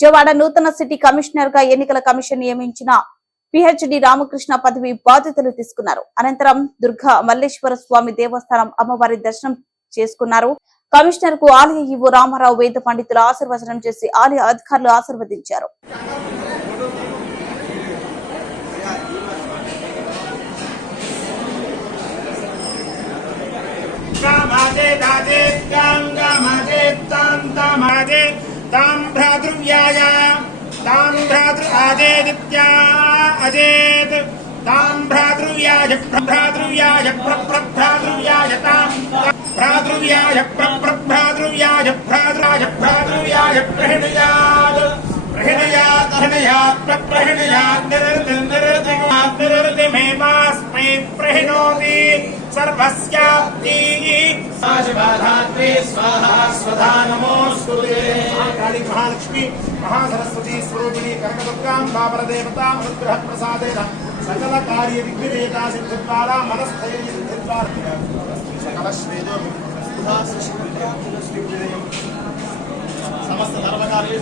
విజయవాడ నూతన city commissioner గా ఎన్నికల కమిషన్ నియమించిన పిహెచ్డి రామకృష్ణ పదవి బాధ్యతలు తీసుకున్నారు. అనంతరం దుర్గా మల్లేశ్వర స్వామి దేవస్థానం అమ్మవారి దర్శనం చేసుకున్నారు. కమిషనర్ కు ఆలయ ఈవో రామారావు వేద పండితులు ఆశీర్వచనం చేసి ఆలయ అధికారులు ఆశీర్వదించారు. काली महालक्ष्मी महासरस्वती स्वरूपिणी कनकदुर्गां परदेवता अनुग्रह प्रसादेन सकल कार्य विघ्नेता सिद्धिद्वारा मनस्थैर्य सिद्धिद्वारा सकल श्वेतो समस्त धर्म कार्य